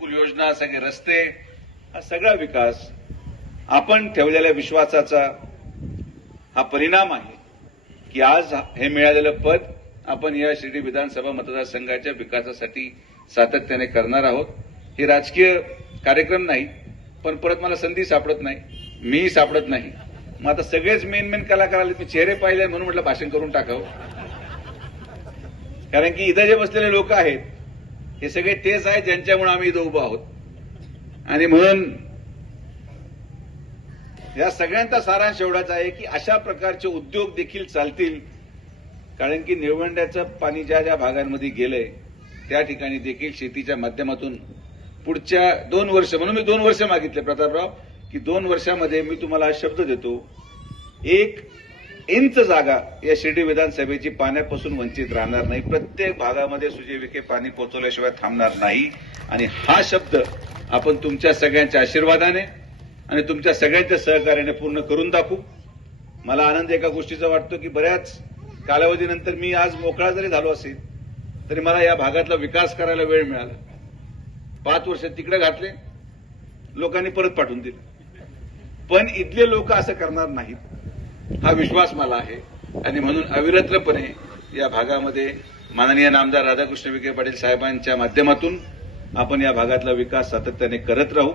घरकुल योजना सगळे रस्ते हा सगळा विकास आपण ठेवलेल्या विश्वासाचा हा परिणाम आहे की आज हे मिळालेलं पद आपण या शिर्डी विधानसभा मतदारसंघाच्या विकासासाठी सातत्याने करणार आहोत. हे राजकीय कार्यक्रम नाही पण परत मला संधी सापडत नाही मी सापडत नाही. मग आता सगळेच मेन मेन कलाकार आले मी चेहरे पाहिले म्हणून म्हटलं भाषण करून टाकावं. कारण की इथं जे बसलेले लोक आहेत हे सगळे तेच आहे ज्यांच्यामुळे आम्ही इथं उभं आहोत. आणि म्हणून या सगळ्यांचा सारांश एवढाच आहे की अशा प्रकारचे उद्योग देखील चालतील. कारण की निळवंड्याचं पाणी ज्या ज्या भागांमध्ये गेलंय त्या ठिकाणी देखील शेतीच्या माध्यमातून पुढच्या दोन वर्ष म्हणून मी दोन वर्ष मागितले प्रतापराव की दोन वर्षामध्ये मी तुम्हाला शब्द देतो. एक इंच जागा या शिर्डी विधानसभेची पाण्यापासून वंचित राहणार नाही. प्रत्येक भागामध्ये सुजय विखे पाणी पोहोचवल्याशिवाय थांबणार नाही. आणि हा शब्द आपण तुमच्या सगळ्यांच्या आशीर्वादाने आणि तुमच्या सगळ्यांच्या सहकार्याने पूर्ण करून दाखवू. मला आनंद एका गोष्टीचा वाटतो की बऱ्याच कालावधीनंतर मी आज मोकळा जरी झालो असेल तरी मला या भागातला विकास करायला वेळ मिळाला. पाच वर्ष तिकडे घातले लोकांनी परत पाठवून दिले. पण इथले लोक असं करणार नाहीत. हा विश्वास मला आहे. आणि म्हणून अविरत्रपणे या भागामध्ये माननीय नामदार राधाकृष्ण विखे पाटील साहेबांच्या माध्यमातून आपण या भागातला विकास सातत्याने करत राहू.